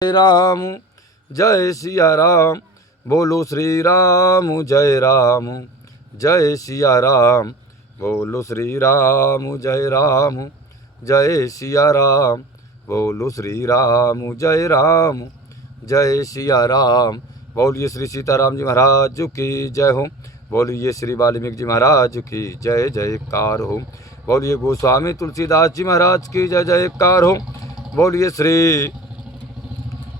राम जय सिया राम, बोलो श्री राम जय राम, जय सिया राम, बोलो श्री राम जय राम, जय सिया राम, बोलो श्री राम जय राम, जय सिया राम। बोलिए श्री सीताराम जी महाराज की जय हो, बोलिए श्री वाल्मीकि जी महाराज की जय जयकार हो, बोलिए गोस्वामी तुलसीदास जी महाराज की जय जयकार हो, बोलिए श्री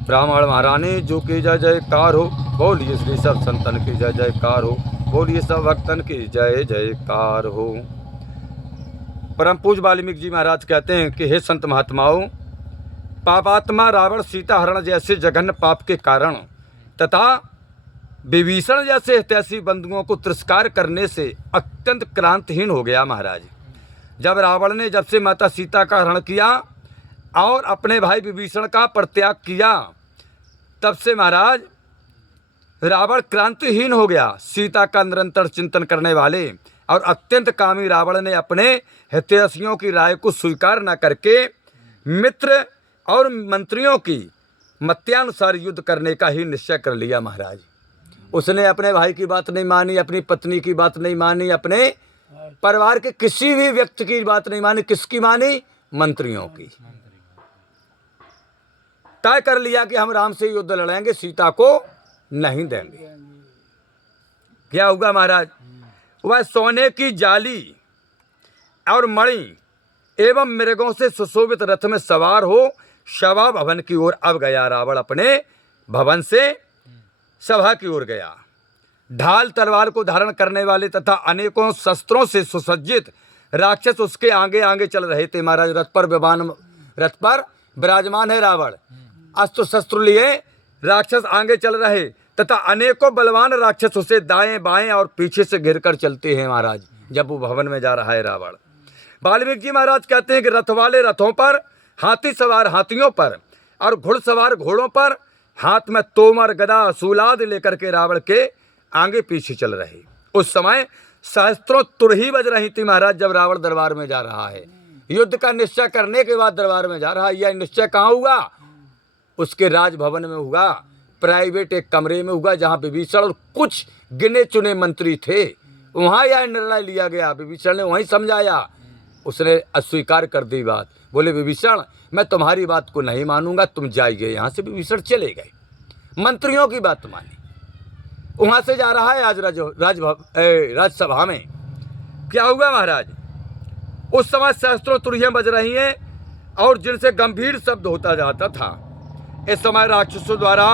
ब्राह्मण महारानी जो की जय जयकार हो, बोलिए श्री सब संतन की जय जयकार हो, बोलिए सब भक्तन की जय जयकार हो। परम पूज्य वाल्मीकि जी महाराज कहते हैं कि हे संत महात्माओं, पापात्मा रावण सीता हरण जैसे जघन्य पाप के कारण तथा विभीषण जैसे हितैषी बंधुओं को तिरस्कार करने से अत्यंत क्रांतिहीन हो गया। महाराज, जब रावण ने जब से माता सीता का हरण किया और अपने भाई विभीषण का परित्याग किया, तब से महाराज रावण क्रांतिहीन हो गया। सीता का निरंतर चिंतन करने वाले और अत्यंत कामी रावण ने अपने हितैषियों की राय को स्वीकार न करके मित्र और मंत्रियों की मत्यानुसार युद्ध करने का ही निश्चय कर लिया। महाराज, उसने अपने भाई की बात नहीं मानी, अपनी पत्नी की बात नहीं मानी, अपने परिवार के किसी भी व्यक्ति की बात नहीं मानी। किसकी मानी? मंत्रियों की। तय कर लिया कि हम राम से युद्ध लड़ेंगे, सीता को नहीं देंगे। क्या होगा महाराज? वह सोने की जाली और मणि एवं मृगों से सुशोभित रथ में सवार हो सभा भवन की ओर अब गया। रावण अपने भवन से सभा की ओर गया। ढाल तलवार को धारण करने वाले तथा अनेकों शस्त्रों से सुसज्जित राक्षस उसके आगे आगे चल रहे थे। महाराज, रथ पर विराजमान है रावण, अस्त्र शस्त्र लिए राक्षस आगे चल रहे तथा अनेकों बलवान राक्षस उसे दाएं बाएं और पीछे से घिरकर चलते हैं। महाराज, जब वो भवन में जा रहा है रावण, वाल्मीकि जी महाराज कहते हैं कि रथ वाले रथों पर, हाथी सवार हाथियों पर और घुड़सवार घोड़ों पर हाथ में तोमर गदा सूलाद लेकर के रावण के आगे पीछे चल रहे। उस समय सहस्त्रों तुरही बज रही थी। महाराज, जब रावण दरबार में जा रहा है, युद्ध का निश्चय करने के बाद दरबार में जा रहा है। यह निश्चय कहाँ हुआ? उसके राजभवन में हुआ, प्राइवेट एक कमरे में हुआ, जहाँ विभीषण और कुछ गिने चुने मंत्री थे। वहाँ यह निर्णय लिया गया। विभीषण ने वहीं समझाया, उसने अस्वीकार कर दी बात। बोले, विभीषण मैं तुम्हारी बात को नहीं मानूंगा, तुम जाइए यहाँ से। विभीषण चले गए, मंत्रियों की बात मानी। वहाँ से जा रहा है आज राजसभा में। क्या हुआ महाराज? उस समय सहस्त्रों तुरहियां बज रही हैं और जिनसे गंभीर शब्द होता जाता था। इस समय राक्षसों द्वारा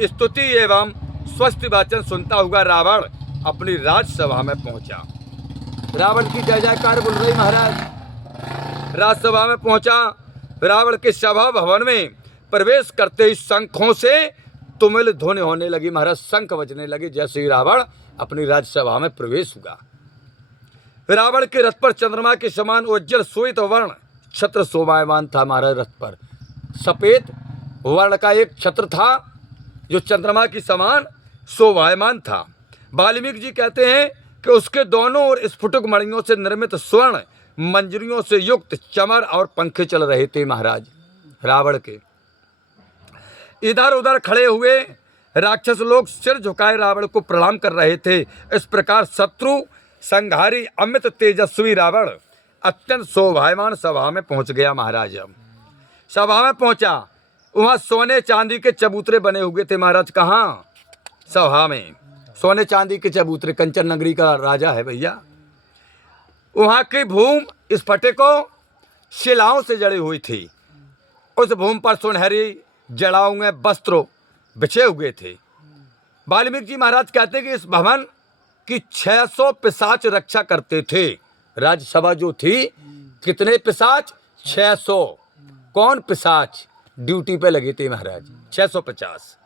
स्तुति एवं स्वस्ति वाचन सुनता हुआ रावण अपनी राजसभा में पहुंचा। रावण की जय जयकार बोल रही। महाराज, राजसभा में पहुंचा। रावण के सभा भवन में प्रवेश करते ही शंखों से तुमुल ध्वनि होने लगी। महाराज, शंख बजने लगे जैसे ही रावण अपनी राजसभा में प्रवेश हुआ। रावण के रथ पर चंद्रमा के समान उज्जवल श्वेत वर्ण छत्र शोभायमान था। महाराज, रथ पर सफेद वर्ण का एक छत्र था जो चंद्रमा की समान शोभायमान था। वाल्मीकि जी कहते हैं कि उसके दोनों ओर स्फुटक मणियों से निर्मित स्वर्ण मंजरियों से युक्त चमर और पंखे चल रहे थे। महाराज, रावण के इधर उधर खड़े हुए राक्षस लोग सिर झुकाए रावण को प्रणाम कर रहे थे। इस प्रकार शत्रु संहारी अमित तेजस्वी रावण अत्यंत शोभायमान सभा में पहुंच गया। महाराज, सभा में पहुंचा, वहां सोने चांदी के चबूतरे बने हुए थे। महाराज, कहाँ? सभा में सोने चांदी के चबूतरे। कंचन नगरी का राजा है भैया। वहां की भूमि स्फटिकों शिलाओं से जड़ी हुई थी। उस भूमि पर सुनहरी जड़ाओं में वस्त्र बिछे हुए थे। वाल्मीकि जी महाराज कहते हैं कि इस भवन की 600 पिशाच रक्षा करते थे। राज्यसभा जो थी, कितने पिशाच? 600। कौन पिशाच ड्यूटी पे लगे थे? महाराज, 650।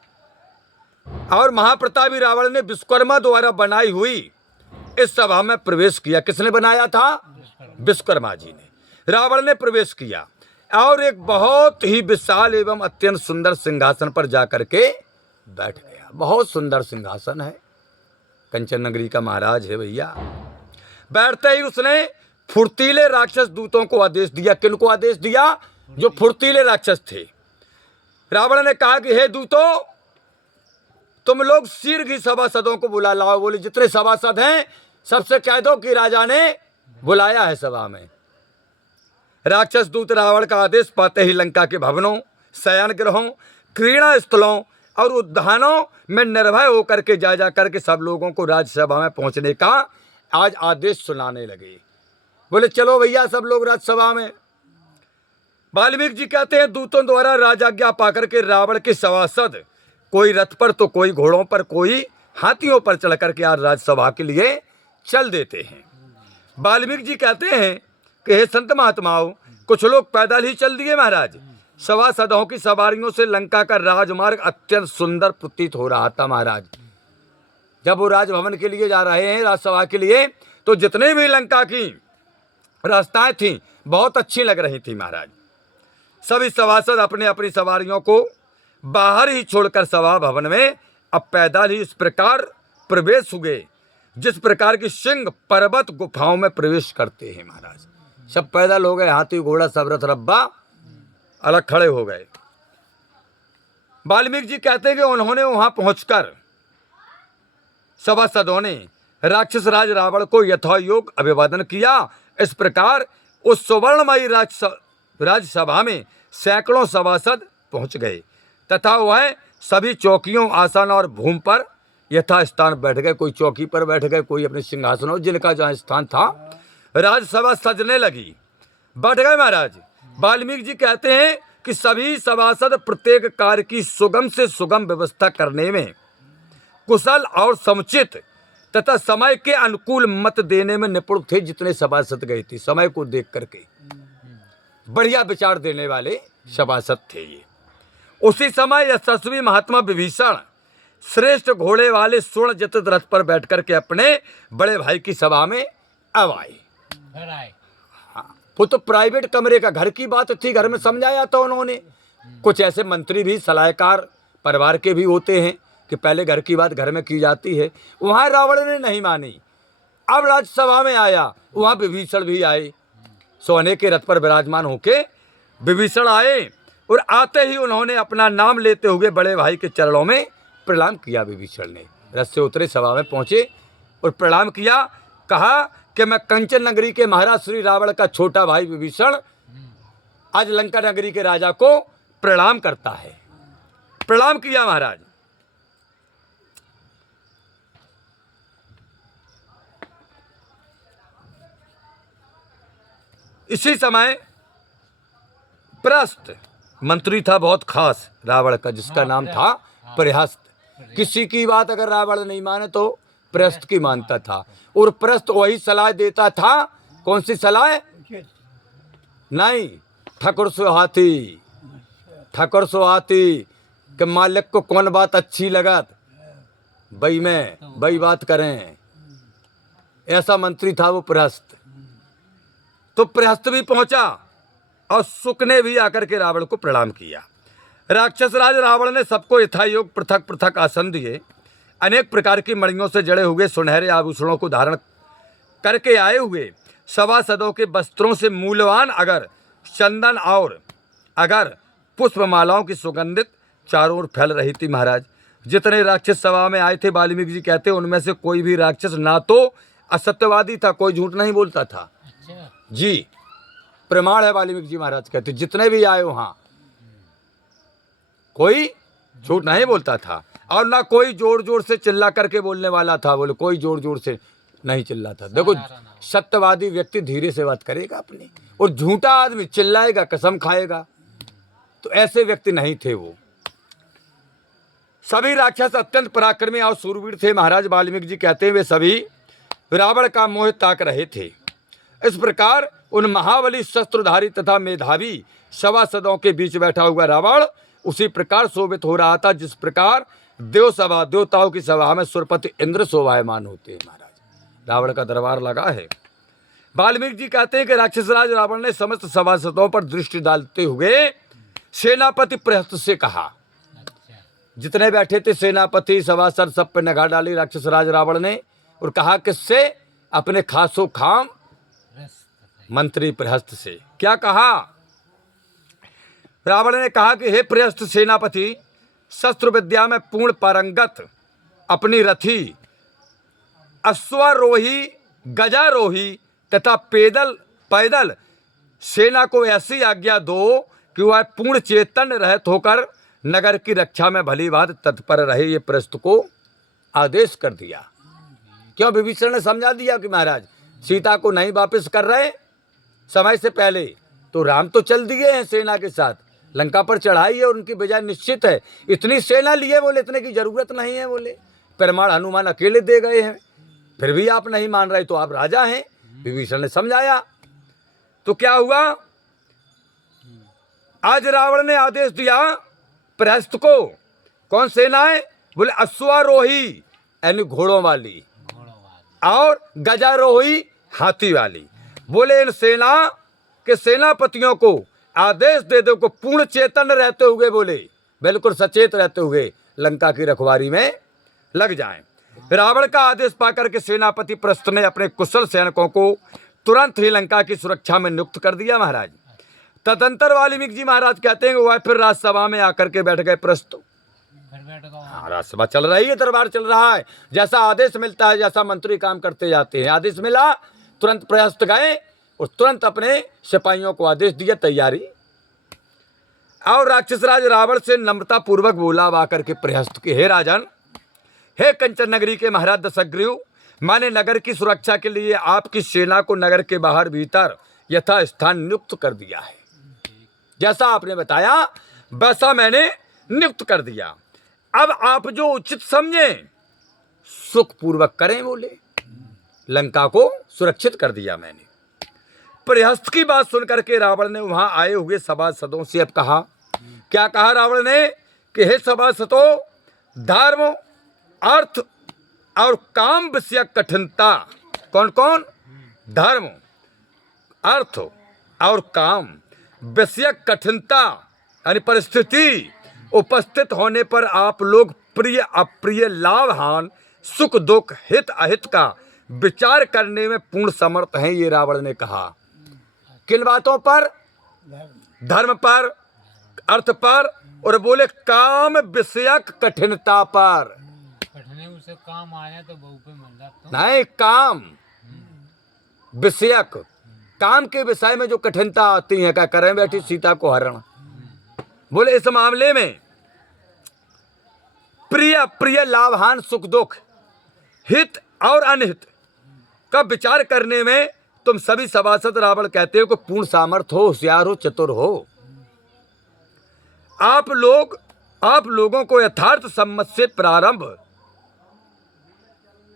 और महाप्रतापी रावण ने विश्वकर्मा द्वारा बनाई हुई इस सभा में प्रवेश किया। किसने बनाया था? विश्वकर्मा जी ने। रावण ने प्रवेश किया और एक बहुत ही विशाल एवं अत्यंत सुंदर सिंहासन पर जाकर के बैठ गया। बहुत सुंदर सिंहासन है, कंचन नगरी का महाराज है भैया। बैठते ही उसने फुर्तीले राक्षस दूतों को आदेश दिया। किनको आदेश दिया? जो फुर्तीले राक्षस थे। रावण ने कहा कि हे दूतों, तुम लोग शीघ्र ही सभासदों को बुला लाओ। बोले जितने सभासद हैं सबसे कह दो कि राजा ने बुलाया है सभा में। राक्षस दूत रावण का आदेश पाते ही लंका के भवनों, शयन गृहों, क्रीड़ा स्थलों और उद्यानों में निर्भय होकर के जा करके सब लोगों को राज्यसभा में पहुंचने का आज आदेश सुनाने लगे। बोले चलो भैया सब लोग राज्यसभा में। वाल्मीकि जी कहते हैं दूतों द्वारा राजाज्ञा पाकर के रावण के सभासद कोई रथ पर तो कोई घोड़ों पर, कोई हाथियों पर चढ़ करके आज राज्यसभा के लिए चल देते हैं। वाल्मीकि जी कहते हैं कि हे संत महात्माओं, कुछ लोग पैदल ही चल दिए महाराज। सभासदों की सवारियों से लंका का राजमार्ग अत्यंत सुंदर प्रतीत हो रहा था महाराज। जब वो राजभवन के लिए जा रहे हैं, राज्यसभा के लिए, तो जितने भी लंका की रास्ताएं थीं बहुत अच्छी लग रही थी महाराज। सभी सभासद अपने अपनी सवारियों को बाहर ही छोड़कर सभा भवन में अब पैदल ही इस प्रकार प्रवेश हुए जिस प्रकार की सिंह पर्वत गुफाओं में प्रवेश करते हैं महाराज। सब पैदल हो गए, हाथी घोड़ा सब रथ रब्बा अलग खड़े हो गए। वाल्मीकि जी कहते हैं कि उन्होंने वहां पहुंचकर सभासदों ने राक्षस राज रावण को यथायोग अभिवादन किया। इस प्रकार उस सुवर्णमयी राज्यसभा में सैकड़ों सभासद पहुंच गए तथा वह सभी चौकियों, आसन और भूमि पर यथास्थान बैठ गए। कोई चौकी पर बैठ गए, कोई अपने सिंहासनों, जिनका जहाँ स्थान था। राज्यसभा सजने लगी, बैठ गए महाराज। वाल्मीकि जी कहते हैं कि सभी सभासद प्रत्येक कार्य की सुगम से सुगम व्यवस्था करने में कुशल और समुचित तथा समय के अनुकूल मत देने में निपुण थे। जितने सभासद गए थे समय को देख करके बढ़िया विचार देने वाले सभासद थे ये। उसी समय यशस्वी महात्मा विभीषण श्रेष्ठ घोड़े वाले स्वर्ण जटित रथ पर बैठकर के अपने बड़े भाई की सभा में अब आए। हाँ, वो तो प्राइवेट कमरे का घर की बात थी, घर में समझाया था उन्होंने। कुछ ऐसे मंत्री भी सलाहकार परिवार के भी होते हैं कि पहले घर की बात घर में की जाती है। वहाँ रावण ने नहीं मानी, अब राज्यसभा में आया, वहाँ विभीषण भी आए। सोने के रथ पर विराजमान होके विभीषण आए और आते ही उन्होंने अपना नाम लेते हुए बड़े भाई के चरणों में प्रणाम किया। विभीषण ने रथ से उतरे, सभा में पहुंचे और प्रणाम किया। कहा कि मैं कंचन नगरी के महाराज श्री रावण का छोटा भाई विभीषण आज लंका नगरी के राजा को प्रणाम करता है। प्रणाम किया महाराज। इसी समय प्रस्थ मंत्री था बहुत खास रावण का, जिसका नाम था प्रहस्त। किसी की बात अगर रावण नहीं माने तो प्रस्थ की मानता था, और प्रस्थ वही सलाह देता था। कौन सी सलाह? नहीं, ठाकुर सुहाती, ठाकुर सुहाती के मालिक को कौन बात अच्छी लगत बई में बई बात करें, ऐसा मंत्री था वो प्रहस्त। तो प्रहस्त भी पहुंचा और शुक ने भी आकर के रावण को प्रणाम किया। राक्षस राज रावण ने सबको यथायोग पृथक पृथक आसन दिए। अनेक प्रकार की मणियों से जड़े हुए सुनहरे आभूषणों को धारण करके आए हुए सभासदों के वस्त्रों से मूल्यवान अगर चंदन और अगर पुष्पमालाओं की सुगंधित चारों ओर फैल रही थी महाराज। जितने राक्षस सभा में आए थे, वाल्मीकि जी कहते उनमें से कोई भी राक्षस ना तो असत्यवादी था, कोई झूठ नहीं बोलता था। जी, प्रमाण है। वाल्मीकि जी महाराज कहते जितने भी आए वहां कोई झूठ नहीं बोलता था, और ना कोई जोर जोर से चिल्ला करके बोलने वाला था। बोले कोई जोर जोर से नहीं चिल्लाता। देखो, सत्यवादी व्यक्ति धीरे से बात करेगा अपनी, और झूठा आदमी चिल्लाएगा, कसम खाएगा। तो ऐसे व्यक्ति नहीं थे वो। सभी राक्षस अत्यंत पराक्रमी और सूरवीर थे महाराज। वाल्मीकि जी कहते हैं वे सभी रावण का मोह ताक रहे थे। इस प्रकार उन महाबली शस्त्रधारी तथा मेधावी सभासदों के बीच बैठा हुआ रावण उसी प्रकार शोभित हो रहा था जिस प्रकार देवसभा, देवताओं की सभा में सुरपति इंद्र शोभायमान होते हैं महाराज। रावण का दरबार लगा है। वाल्मीकि जी कहते हैं कि राक्षसराज रावण ने समस्त सभासदों पर दृष्टि डालते हुए सेनापति प्रहस्त से कहा। जितने बैठे थे सेनापति, सभासद, सब पे निगाह डाली राक्षसराज रावण ने और कहा किससे? अपने खासो खाम मंत्री प्रहस्त से। क्या कहा? रावण ने कहा कि हे प्रहस्त सेनापति, शस्त्र विद्या में पूर्ण पारंगत अपनी रथी, अश्वारोही, गजारोही तथा पैदल सेना को ऐसी आज्ञा दो कि वह पूर्ण चेतन रहत होकर नगर की रक्षा में भली बात तत्पर रहे। ये प्रस्त को आदेश कर दिया। क्यों? विभीषण ने समझा दिया कि महाराज सीता को नहीं वापस कर रहे समय से पहले, तो राम तो चल दिए हैं सेना के साथ, लंका पर चढ़ाई है और उनकी विजय निश्चित है। इतनी सेना लिए बोले, इतने की जरूरत नहीं है बोले, परमाण हनुमान अकेले दे गए हैं, फिर भी आप नहीं मान रहे तो आप राजा हैं। विभीषण ने समझाया। तो क्या हुआ? आज रावण ने आदेश दिया प्रहस्त को, कौन सेना है? बोले अश्वारोही यानी घोड़ों वाली और गजारोही हाथी वाली। बोले इन सेना के सेनापतियों को आदेश दे दो को पूर्ण चेतन रहते हुए, बोले बिल्कुल सचेत रहते हुए लंका की रखवारी में लग जाएं। रावण का आदेश पाकर के सेनापति प्रस्त ने अपने कुशल सैनिकों को तुरंत ही लंका की सुरक्षा में नियुक्त कर दिया महाराज। तदंतर वाल्मीकि जी महाराज कहते हैं वह फिर राजसभा में आकर के बैठ गए प्रस्त। हाँ, राजसभा चल रही है, दरबार चल रहा है, जैसा आदेश मिलता है, जैसा मंत्री काम करते जाते हैं। आदेश मिला, तुरंत प्रहस्त गए और तुरंत अपने सिपाहियों को आदेश दिया, तैयारी। और राक्षस राज रावण से नम्रता पूर्वक बोला आकर के प्रहस्त के, हे राजन, हे कंचन नगरी के महाराज दशग्रीव, मैंने नगर की सुरक्षा के लिए आपकी सेना को नगर के बाहर भीतर यथा स्थान नियुक्त कर दिया है। जैसा आपने बताया वैसा मैंने नियुक्त कर दिया। अब आप जो उचित समझें सुखपूर्वक करें। बोले लंका को सुरक्षित कर दिया मैंने। प्रहस्त की बात सुनकर के रावण ने वहां आए हुए सभासदों से अब कहा, क्या कहा रावण ने कि हे सभासदों, धर्म, अर्थ और काम विषय कठिनता, कौन कौन? धर्म, अर्थ और काम विषय कठिनता यानी परिस्थिति उपस्थित होने पर आप लोग प्रिय अप्रिय, लाभ हान, सुख दुख, हित अहित का विचार करने में पूर्ण समर्थ हैं। ये रावण ने कहा। किन बातों पर? धर्म पर, अर्थ पर और बोले काम विषयक कठिनता पर। उसे काम आया तो बहु पे मिल जाता नहीं, काम विषयक, काम के विषय में जो कठिनता आती है, क्या करें बैठी सीता को हरण। बोले इस मामले में प्रिय अप्रिय, लाभहान, सुख दुख, हित और अनहित का विचार करने में तुम सभी सभासद रावण कहते हो कि पूर्ण सामर्थ हो, होशियार हो, चतुर हो। आप लोगों को यथार्थ सम्मत से प्रारंभ,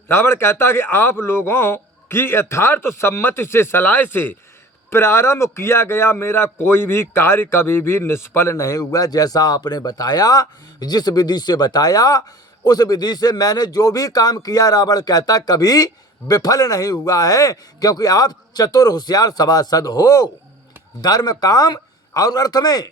रावण कहता कि आप लोगों की यथार्थ सम्मति से, सलाह से प्रारंभ किया गया मेरा कोई भी कार्य कभी भी निष्फल नहीं हुआ। जैसा आपने बताया, जिस विधि से बताया, उस विधि से मैंने जो भी काम किया, रावण कहता कभी विफल नहीं हुआ है, क्योंकि आप चतुर होशियार सभासद हो। धर्म, काम और अर्थ में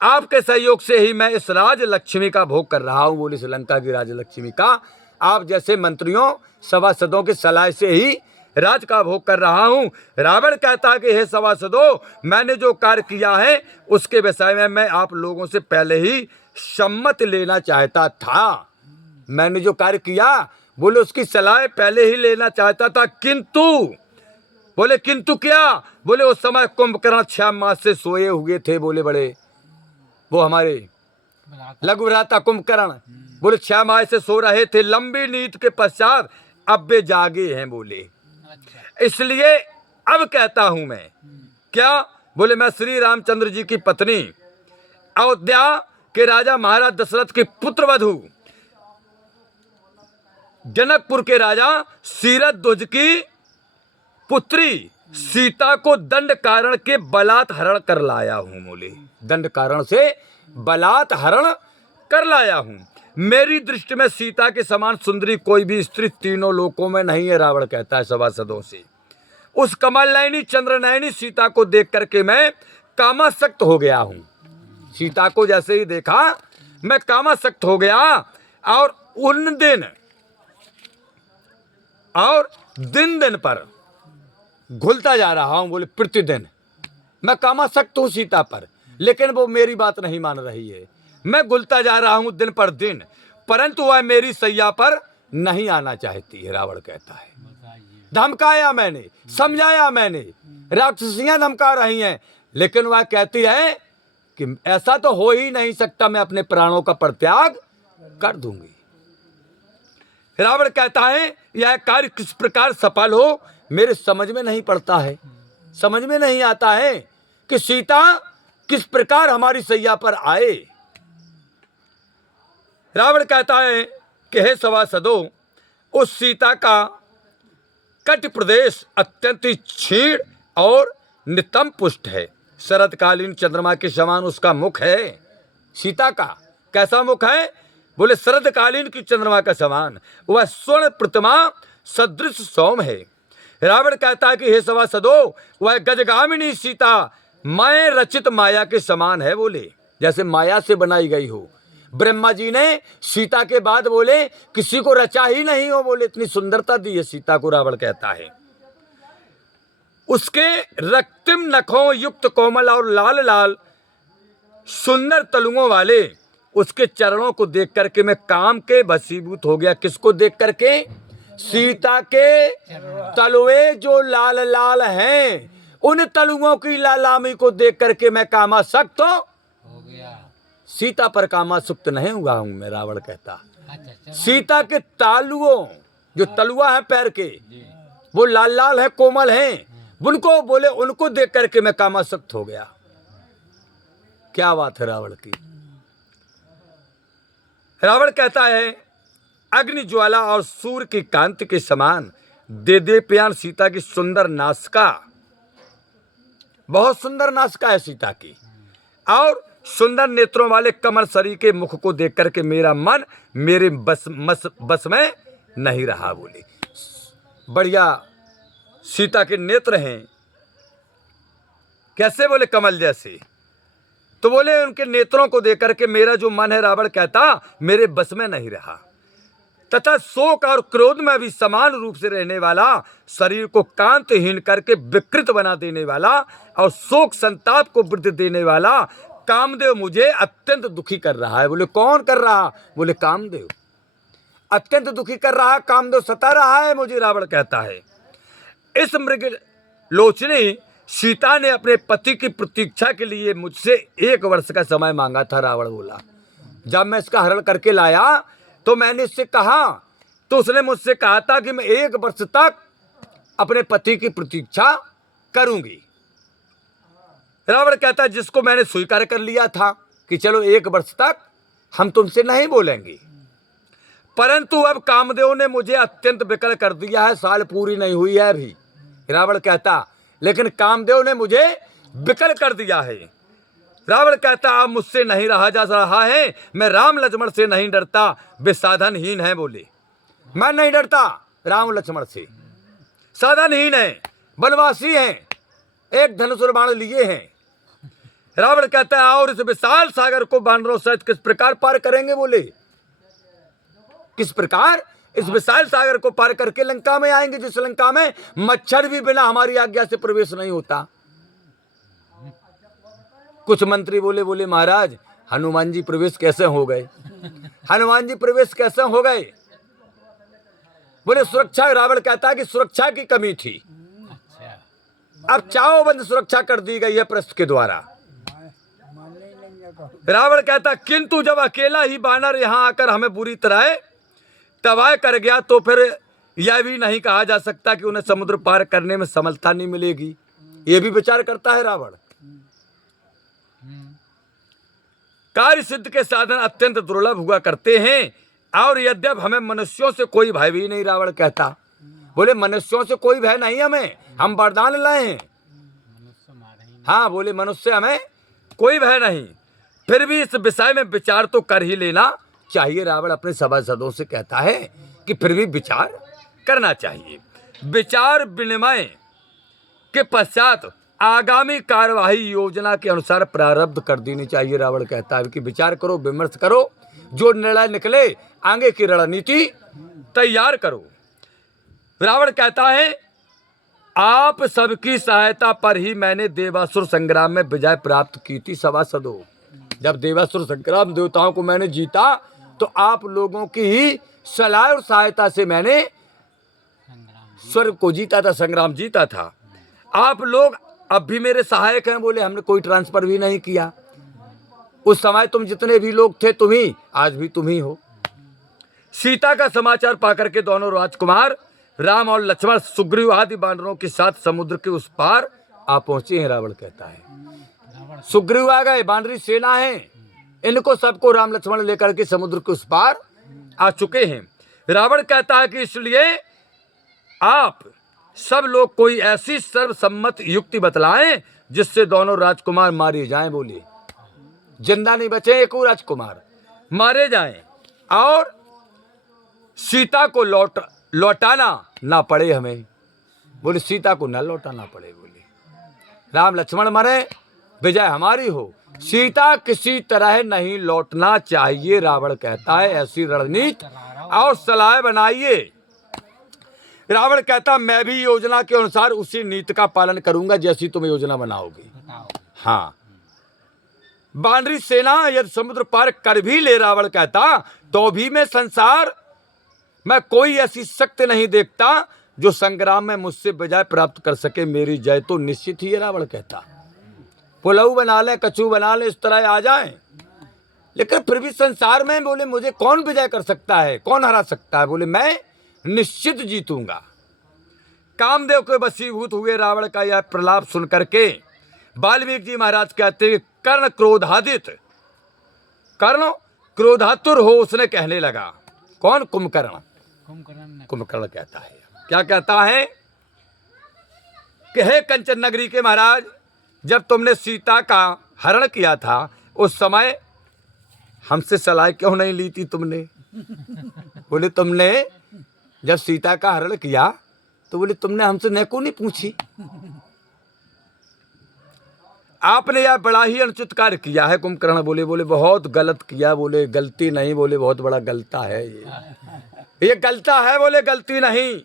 आपके सहयोग से ही मैं इस राज लक्ष्मी का भोग कर रहा हूं। बोली श्रीलंका की राज लक्ष्मी का आप जैसे मंत्रियों सभासदों की सलाह से ही राज का भोग कर रहा हूं। रावण कहता कि हे सभासदों, मैंने जो कार्य किया है उसके विषय में मैं आप लोगों से पहले ही सम्मति लेना चाहता था। मैंने जो कार्य किया, बोले उसकी सलाह पहले ही लेना चाहता था, किंतु, बोले किंतु क्या? बोले उस समय कुंभकर्ण 6 मास से सोए हुए थे। बोले बड़े वो हमारे लघु भ्राता कुंभकर्ण, बोले 6 माह से सो रहे थे। लंबी नींद के पश्चात अब वे जागे हैं। बोले इसलिए अब कहता हूं मैं, क्या? बोले मैं श्री रामचंद्र जी की पत्नी, अयोध्या के राजा महाराज दशरथ की पुत्रवधू, जनकपुर के राजा शीरध्वज की पुत्री सीता को दंड कारण के बलात् हरण कर लाया हूं। बोले दंड कारण से बलात् हरण कर लाया हूं। मेरी दृष्टि में सीता के समान सुंदरी कोई भी स्त्री तीनों लोकों में नहीं है। रावण कहता है सभासदों से। उस कमल नयनी चंद्र नयनी सीता को देख करके मैं कामासक्त हो गया हूं। सीता को जैसे ही देखा मैं कामासक्त हो गया और उन दिन और दिन दिन पर घुलता जा रहा हूं। बोले प्रतिदिन मैं कामासक्त हूं सीता पर। लेकिन वो मेरी बात नहीं मान रही है। मैं गुलता जा रहा हूं दिन पर दिन, परंतु वह मेरी सैया पर नहीं आना चाहती है। रावण कहता है बताइए। धमकाया मैंने, समझाया मैंने, राक्षसियां धमका रही हैं, लेकिन वह कहती है कि ऐसा तो हो ही नहीं सकता, मैं अपने प्राणों का परित्याग कर दूंगी। रावण कहता है यह कार्य किस प्रकार सफल हो मेरे समझ में नहीं पड़ता है, समझ में नहीं आता है कि सीता किस प्रकार हमारी सैया पर आए। रावण कहता है कि हे सभासदों, उस सीता का कट प्रदेश अत्यंत ही क्षीण और नितंब पुष्ट है। शरतकालीन चंद्रमा के समान उसका मुख है। सीता का कैसा मुख है? बोले शरतकालीन की चंद्रमा का समान, वह स्वर्ण प्रतिमा सदृश सौम है। रावण कहता है कि हे सभासदों, वह गजगामिनी सीता मैं रचित माया के समान है। बोले जैसे माया से बनाई गई हो। ब्रह्मा जी ने सीता के बाद बोले किसी को रचा ही नहीं हो, बोले इतनी सुंदरता दी है सीता को। रावण कहता है उसके रक्तिम नखों युक्त कोमल और लाल लाल सुंदर तलुओं वाले उसके चरणों को देख करके मैं काम के वशीभूत हो गया। किसको देख करके? सीता के तलुए जो लाल लाल हैं, उन तलुओं की लालामी को देख करके मैं कामासक्त हो गया। सीता पर कामासक्त नहीं हुआ हूं मैं। रावण कहता अच्छा चलो। सीता के तालुओं जो तलुआ है पैर के, जी। वो लाल लाल है, कोमल हैं, उनको बोले उनको देख करके मैं कामासक्त हो गया। क्या बात है रावण की। रावण कहता है अग्नि ज्वाला और सूर्य की कांति के समान दे दे प्यान सीता की सुंदर नासिका, बहुत सुंदर नासिका है सीता की, और सुंदर नेत्रों वाले कमल सरी के मुख को देख करके मेरा मन मेरे बस में नहीं रहा। बोले बढ़िया सीता के नेत्र हैं, कैसे? बोले कमल जैसे। तो बोले उनके नेत्रों को देख करके मेरा जो मन है, रावण कहता, मेरे बस में नहीं रहा। तथा शोक और क्रोध में भी समान रूप से रहने वाला, शरीर को कांतहीन करके विकृत बना देने वाला और शोक संताप को वृद्धि देने वाला कामदेव मुझे अत्यंत दुखी कर रहा है। बोले कौन कर रहा? बोले कामदेव अत्यंत दुखी कर रहा है, कामदेव सता रहा है मुझे। रावण कहता है इस मृग लोचनी सीता ने अपने पति की प्रतीक्षा के लिए मुझसे 1 वर्ष का समय मांगा था। रावण बोला जब मैं इसका हरण करके लाया तो मैंने इससे कहा, तो उसने मुझसे कहा था कि मैं 1 वर्ष तक अपने पति की प्रतीक्षा करूंगी। रावण कहता जिसको मैंने स्वीकार कर लिया था कि चलो 1 वर्ष तक हम तुमसे नहीं बोलेंगे, परंतु अब कामदेव ने मुझे अत्यंत विकल कर दिया है, साल पूरी नहीं हुई है अभी। रावण कहता लेकिन कामदेव ने मुझे विकल कर दिया है। रावण कहता अब मुझसे नहीं रहा जा रहा है, मैं राम लक्ष्मण से नहीं डरता, वे साधनहीन हैं। बोले मैं नहीं डरता राम लक्ष्मण से, साधनहीन है, वनवासी हैं, एक धनुष और बाण लिए हैं। रावण कहता है और इस विशाल सागर को बानरों सहित किस प्रकार पार करेंगे? बोले किस प्रकार इस विशाल सागर को पार करके लंका में आएंगे, जिस लंका में मच्छर भी बिना हमारी आज्ञा से प्रवेश नहीं होता। कुछ मंत्री बोले महाराज हनुमान जी प्रवेश कैसे हो गए? हनुमान जी प्रवेश कैसे हो गए? बोले सुरक्षा। रावण कहता है कि सुरक्षा की कमी थी, अच्छा। अब चाओ बंद सुरक्षा कर दी गई है प्रस्थ के द्वारा। रावण कहता किंतु जब अकेला ही बानर यहां आकर हमें बुरी तरह तबाह कर गया तो फिर यह भी नहीं कहा जा सकता कि उन्हें समुद्र पार करने में समर्थता नहीं मिलेगी। यह भी विचार करता है रावण। कार्य सिद्ध के साधन अत्यंत दुर्लभ हुआ करते हैं, और यद्यप हमें मनुष्यों से कोई भय भी नहीं। रावण कहता बोले मनुष्यों से कोई भय नहीं हमें, हम वरदान लाए हैं। हाँ बोले मनुष्य हमें कोई भय नहीं, फिर भी इस विषय में विचार तो कर ही लेना चाहिए। रावण अपने सभासदों से कहता है कि फिर भी विचार करना चाहिए। विचार विनिमय के पश्चात आगामी कार्यवाही योजना के अनुसार प्रारब्ध कर देनी चाहिए। रावण कहता है कि विचार करो, विमर्श करो, जो निर्णय निकले आगे की रणनीति तैयार करो। रावण कहता है आप सबकी सहायता पर ही मैंने देवासुर संग्राम में विजय प्राप्त की थी सभासदों। जब देवासुर संग्राम देवताओं को मैंने जीता तो आप लोगों की ही सलाह और सहायता से मैंने संग्राम स्वर्ग को जीता था, संग्राम जीता था। आप लोग अब भी मेरे सहायक हैं। बोले हमने कोई ट्रांसफर भी नहीं किया। उस समय तुम जितने भी लोग थे तुम ही, आज भी तुम ही हो। सीता का समाचार पाकर के दोनों राजकुमार राम और लक्ष्मण सुग्रीव आदि बानरों के साथ समुद्र के उस पार आ पहुंचे हैं। रावण कहता है रावण सुग्रीव आ गए, बानरी सेना है, इनको सबको राम लक्ष्मण लेकर के समुद्र के उस पार आ चुके हैं। रावण कहता है कि इसलिए आप सब लोग कोई ऐसी सर्वसम्मत युक्ति बतलाएं जिससे दोनों राजकुमार मारे जाएं। बोले जिंदा नहीं बचे एक और राजकुमार, मारे जाएं और सीता को लौटाना ना पड़े हमें। बोले सीता को ना लौटाना पड़े। बोले राम लक्ष्मण मरे, विजय हमारी हो, सीता किसी तरह नहीं लौटना चाहिए। रावण कहता है ऐसी रणनीति और सलाह बनाइए। रावण कहता मैं भी योजना के अनुसार उसी नीति का पालन करूंगा जैसी तुम योजना बनाओगे। बताओ। हाँ, बानरी सेना यदि समुद्र पार कर भी ले, रावण कहता, तो भी मैं संसार मैं कोई ऐसी शक्ति नहीं देखता जो संग्राम में मुझसे विजय प्राप्त कर सके। मेरी जय तो निश्चित ही है। रावण कहता पुलाव बना ले, कचू बना ले, इस तरह आ जाए, लेकिन फिर भी संसार में बोले मुझे कौन विजय कर सकता है, कौन हरा सकता है। बोले मैं निश्चित जीतूंगा। कामदेव के वशीभूत हुए रावण का यह प्रलाप सुन करके वाल्मीकि जी महाराज कहते हैं कर्ण क्रोधातुर हो उसने कहने लगा। कौन? कुंभकर्ण। कुंभकर्ण कहता है, क्या कहता है कि हे कंचन नगरी के महाराज, जब तुमने सीता का हरण किया था उस समय हमसे सलाह क्यों नहीं ली थी तुमने? बोले तुमने जब सीता का हरण किया तो बोले तुमने हमसे न क्यों नहीं पूछी? आपने यह बड़ा ही अनुचित कार्य किया है। कुंभकर्ण बोले बहुत गलत किया। बोले गलती नहीं, बोले बहुत बड़ा गलता है ये गलता है। बोले गलती नहीं,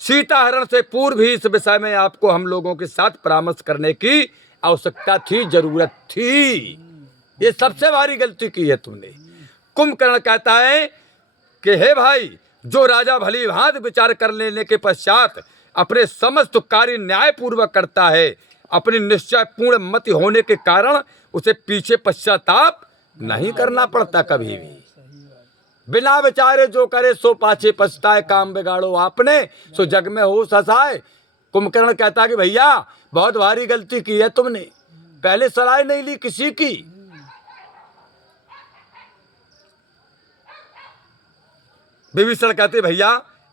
सीता हरण से पूर्व ही इस विषय में आपको हम लोगों के साथ परामर्श करने की आवश्यकता थी, जरूरत थी। ये सबसे भारी गलती की है तुमने। कुंभकर्ण कहता है कि हे भाई, जो राजा भली भांति विचार कर लेने के पश्चात अपने समस्त कार्य न्यायपूर्वक करता है, अपनी निश्चय पूर्ण मति होने के कारण उसे पीछे पश्चाताप नहीं करना पड़ता कभी भी। बिना विचारे जो करे सो पाछे पछताए, काम बिगाड़ो आपने सो जग में हो ससाए। कुंभकर्ण कहता कि भैया बहुत भारी गलती की है तुमने, पहले सलाह नहीं ली किसी की। विभीषण कहते भैया,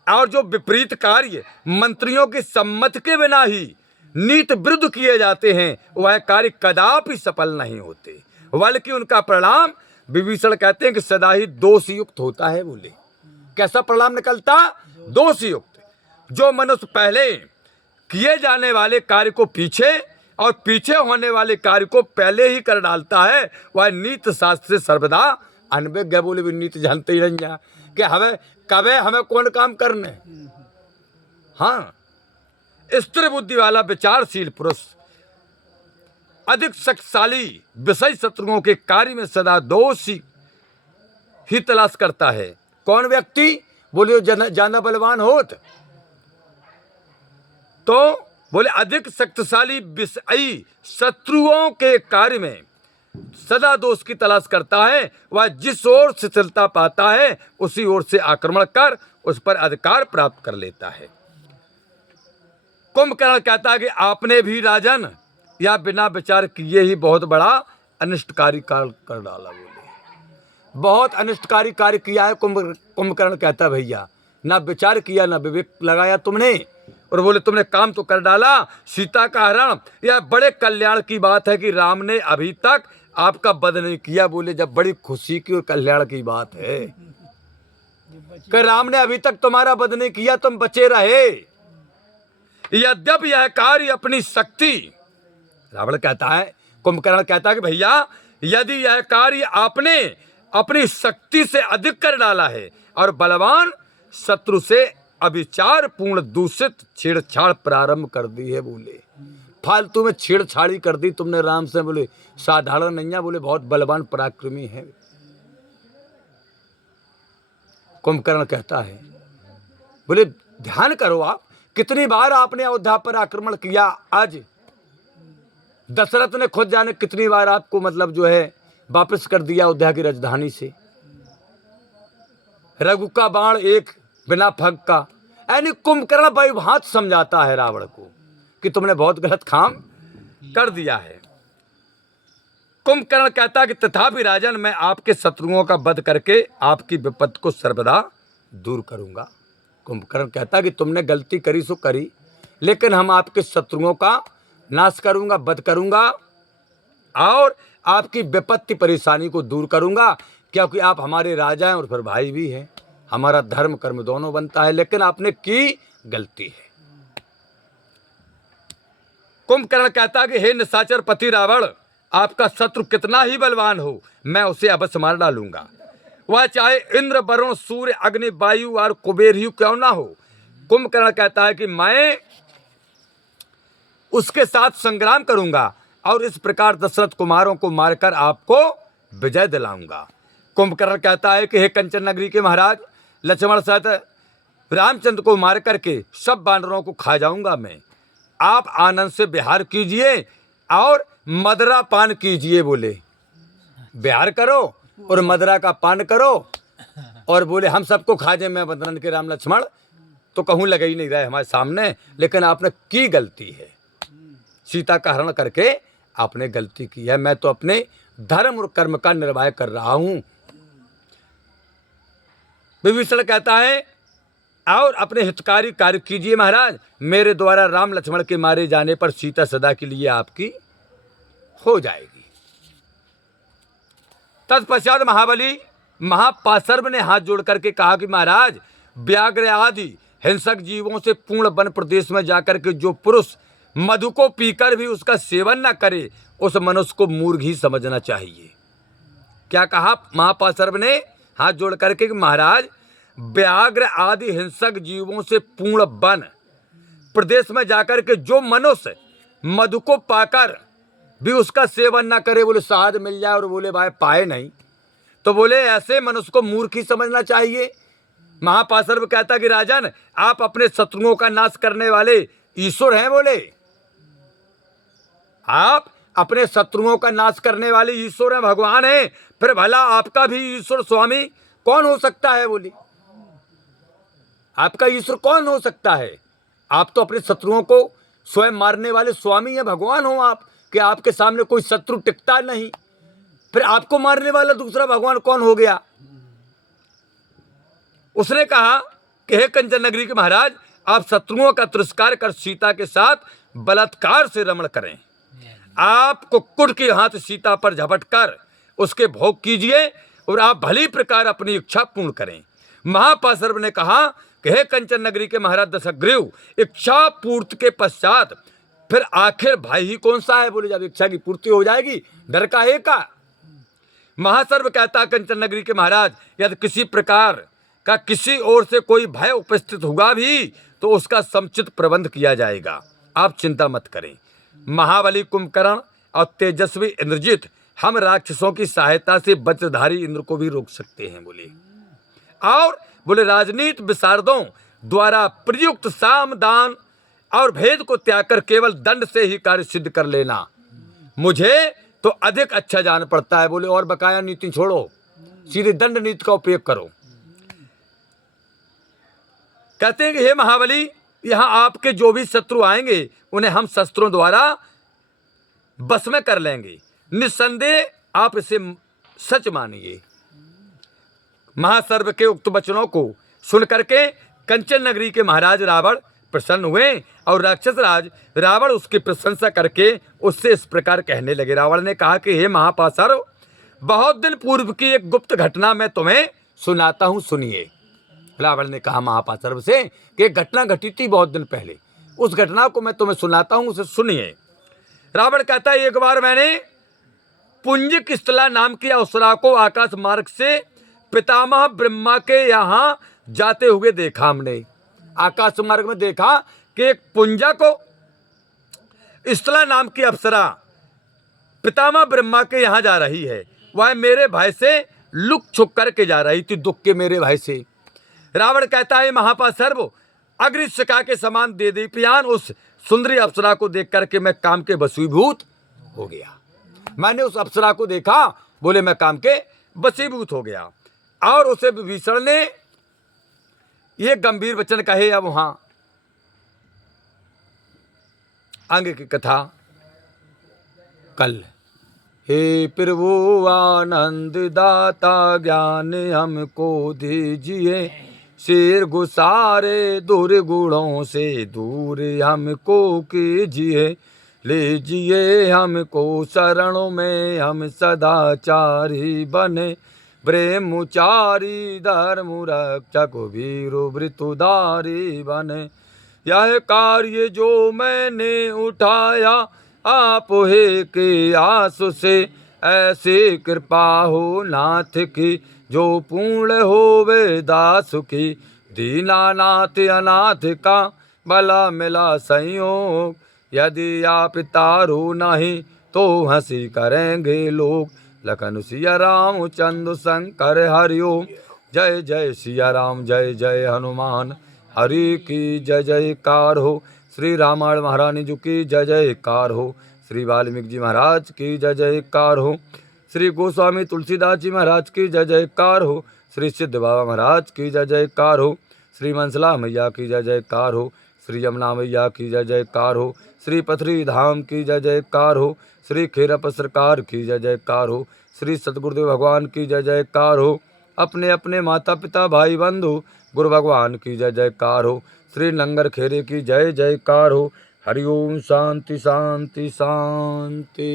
और जो विपरीत कार्य मंत्रियों की सम्मति के बिना ही नीति विरुद्ध किए जाते हैं वह कार्य कदापि सफल नहीं होते, बल्कि उनका परिणाम विभीषण कहते हैं कि सदा ही दोष युक्त होता है। बोले कैसा परिणाम निकलता? दोष युक्त। जो मनुष्य पहले किए जाने वाले कार्य को पीछे और पीछे होने वाले कार्य को पहले ही कर डालता है वह नीति शास्त्र से सर्वदा अनभिज्ञ। बोले भी नीति जानते ही नहीं जा कि हमें कबे हमें कौन काम करने। हाँ, स्थिर बुद्धि वाला विचारशील पुरुष अधिक शक्तिशाली विषय शत्रुओं के कार्य में सदा दोष ही तलाश करता है। कौन व्यक्ति? बोले ज्यादा बलवान होत तो बोले अधिक शक्तिशाली विषयी शत्रुओं के कार्य में सदा दोष की तलाश करता है। वह जिस ओर शिथिलता पाता है उसी ओर से आक्रमण कर उस पर अधिकार प्राप्त कर लेता है। कुंभकर्ण कहता है कि आपने भी राजन या बिना विचार किए ही बहुत बड़ा अनिष्टकारी कार्य कर डाला। बोले बहुत अनिष्टकारी कार्य किया है। कुंभकर्ण कहता भैया ना विचार किया ना विवेक लगाया तुमने, और बोले तुमने काम तो कर डाला। सीता का हरण यह बड़े कल्याण की बात है कि राम ने अभी तक आपका वध नहीं किया। बोले जब बड़ी खुशी की और कल्याण की बात है कि राम ने अभी तक तुम्हारा वध नहीं किया, तुम बचे रहे। यद्यपि यह कार्य अपनी शक्ति, रावण कहता है, कुंभकर्ण कहता है कि भैया यदि यह कार्य आपने अपनी शक्ति से अधिक कर डाला है और बलवान शत्रु से अविचार पूर्ण दूषित छेड़छाड़ प्रारंभ कर दी है। बोले फालतू में छेड़छाड़ी कर दी तुमने राम से। बोले साधारण नहीं है, बोले बहुत बलवान पराक्रमी है। कुंभकर्ण कहता है, बोले ध्यान करो आप, कितनी बार आपने अयोध्या पर आक्रमण किया। आज दशरथ ने खुद जाने कितनी बार आपको मतलब जो है वापस कर दिया अयोध्या की राजधानी से। रघु का बाण एक बिना फग का। यानी कुंभकर्ण भाई भांत समझाता है रावण को कि तुमने बहुत गलत काम कर दिया है। कुंभकर्ण कहता कि तथापि राजन, मैं आपके शत्रुओं का वध करके आपकी विपत्ति को सर्वदा दूर करूंगा। कुंभकर्ण कहता कि तुमने गलती करी सो करी, लेकिन हम आपके शत्रुओं का नाश करूंगा, वध करूंगा और आपकी विपत्ति परेशानी को दूर करूंगा, क्योंकि आप हमारे राजा हैं और फिर भाई भी हैं। हमारा धर्म कर्म दोनों बनता है, लेकिन आपने की गलती है। कुंभकर्ण कहता कि हे निशाचर पति रावण, आपका शत्रु कितना ही बलवान हो, मैं उसे अवश्य मार डालूंगा। वह चाहे इंद्र, वरुण, सूर्य, अग्नि, वायु और कुबेर ही क्यों ना हो। कुंभकर्ण कहता है कि मैं उसके साथ संग्राम करूंगा और इस प्रकार दशरथ कुमारों को मारकर आपको विजय दिलाऊंगा। कुंभकर्ण कहता है कि हे कंचन नगरी के महाराज, लक्ष्मण सहित रामचंद्र को मार करके सब बानरों को खा जाऊंगा मैं। आप आनंद से विहार कीजिए और मदरा पान कीजिए। बोले विहार करो और मदरा का पान करो, और बोले हम सबको खा जाए। मैं बंदरन के राम लक्ष्मण तो कहूँ लगे ही नहीं रहे हमारे सामने, लेकिन आपने की गलती है, सीता का हरण करके आपने गलती की है। मैं तो अपने धर्म और कर्म का निर्वाह कर रहा हूं। विभीषण कहता है और अपने हितकारी कार्य कीजिए महाराज, मेरे द्वारा राम लक्ष्मण के मारे जाने पर सीता सदा के लिए आपकी हो जाएगी। तत्पश्चात महाबली महापाशर्व ने हाथ जोड़ करके कहा कि महाराज, व्याघ्र आदि हिंसक जीवों से पूर्ण वन प्रदेश में जाकर के जो पुरुष मधु को पीकर भी उसका सेवन न करे, उस मनुष्य को मूर्ख ही समझना चाहिए। क्या कहा महापाशर्व ने हाथ जोड़ करके कि महाराज, व्याघ्र आदि हिंसक जीवों से पूर्ण वन प्रदेश में जाकर के जो मनुष्य मधु को पाकर भी उसका सेवन ना करे, बोले शहद मिल जाए और बोले भाई पाए नहीं, तो बोले ऐसे मनुष्य को मूर्ख ही समझना चाहिए। महापाशर्व कहता कि राजन, आप अपने शत्रुओं का नाश करने वाले ईश्वर हैं। बोले आप अपने शत्रुओं का नाश करने वाले ईश्वर हैं, भगवान हैं, फिर भला आपका भी ईश्वर स्वामी कौन हो सकता है। बोली आपका ईश्वर कौन हो सकता है। आप तो अपने शत्रुओं को स्वयं मारने वाले स्वामी हैं, भगवान हो आप, कि आपके सामने कोई शत्रु टिकता नहीं, फिर आपको मारने वाला दूसरा भगवान कौन हो गया। उसने कहा कि हे कंचन नगरी के महाराज, आप शत्रुओं का तिरस्कार कर सीता के साथ बलात्कार से रमण करें। आप कुक्कुट के हाथ सीता पर झपट कर उसके भोग कीजिए और आप भली प्रकार अपनी इच्छा पूर्ण करें। महापाशर्व ने कहा कि हे कंचन नगरी के महाराज दशग्रीव, इच्छा पूर्ति के पश्चात फिर आखिर भाई ही कौन सा है। बोले जब इच्छा की पूर्ति हो जाएगी डर का है का। महासर्व कहता कंचन नगरी के महाराज, यदि किसी प्रकार का किसी ओर से कोई भय उपस्थित होगा भी तो उसका समुचित प्रबंध किया जाएगा, आप चिंता मत करें। महाबली कुंभकर्ण और तेजस्वी इंद्रजित हम राक्षसों की सहायता से वज्रधारी इंद्र को भी रोक सकते हैं। बोले और बोले राजनीति विशारदों द्वारा प्रयुक्त साम दान और भेद को त्याग कर केवल दंड से ही कार्य सिद्ध कर लेना मुझे तो अधिक अच्छा जान पड़ता है। बोले और बकाया नीति छोड़ो, सीधे दंड नीति का उपयोग करो। कहते हैं कि हे महाबली, यहां आपके जो भी शत्रु आएंगे उन्हें हम शस्त्रों द्वारा बस में कर लेंगे, निस्संदेह आप इसे सच मानिए। महासर्व के उक्त वचनों को सुन करके कंचन नगरी के महाराज रावण प्रसन्न हुए और राक्षस राज रावण उसकी प्रशंसा करके उससे इस प्रकार कहने लगे। रावण ने कहा कि हे महापाशर्व, बहुत दिन पूर्व की एक गुप्त घटना मैं तुम्हें सुनाता हूं, सुनिए। रावण ने कहा महापाशर्व से कि एक घटना घटी थी बहुत दिन पहले, उस घटना को मैं तुम्हें सुनाता हूं, उसे सुनिए। रावण कहता है एक बार मैंने पुंजिक स्थला नाम की अप्सरा को आकाश मार्ग से पितामह ब्रह्मा के यहाँ जाते हुए देखा हमने। आकाश मार्ग में देखा कि एक पुंजा को स्थला नाम की अप्सरा पितामह ब्रह्मा के यहाँ जा रही है। वह मेरे भाई से लुक छुप करके जा रही थी, दुख के मेरे भाई से। रावण कहता है महापा सर्व अग्निशिखा के समान दे दीप्यान उस सुंदरी अप्सरा को देख करके मैं काम के वशीभूत हो गया। मैंने उस अप्सरा को देखा, बोले मैं काम के वशीभूत हो गया। और उसे विभीषण ने ये गंभीर वचन कहे। अब वहां आगे की कथा कल। हे प्रभु आनंद दाता ज्ञान हमको दीजिए, शेर गुसारे दुर्गुणों से दूर हमको कीजिए, लीजिए हमको शरणों में हम सदाचारी बने, ब्रह्मचारी धर्म रक्षक वीरो वृतुधारी बने। यह कार्य जो मैंने उठाया आप हे के आस से, ऐसे कृपा हो नाथ की जो पूर्ण होवे दास की, दीनानाथ अनाथ का भला मिला संयोग, यदि आप तारो नहीं तो हंसी करेंगे लोग। लखन सिया राम चंद्र शंकर हरिओम, जय जय सिया राम जय जय हनुमान, हरि की जय जयकार हो। श्री रामायण महारानी जी की जय जयकार हो। श्री वाल्मीकि जी महाराज की जय जयकार हो। श्री गोस्वामी तुलसीदास जी महाराज की जय जयकार हो। श्री सिद्ध बाबा महाराज की जय जयकार हो। श्री मंसला मैया की जय जयकार हो। श्री यमुना मैया की जय जयकार हो। श्री पथरी धाम की जय जयकार हो। श्री खेरप सरकार की जय जयकार हो। श्री सतगुरुदेव भगवान की जय जयकार हो। अपने अपने माता पिता भाई बंधु गुरु भगवान की जय जयकार हो। श्री लंगर खेरे की जय जयकार हो। हरिओम शांति शांति शांति।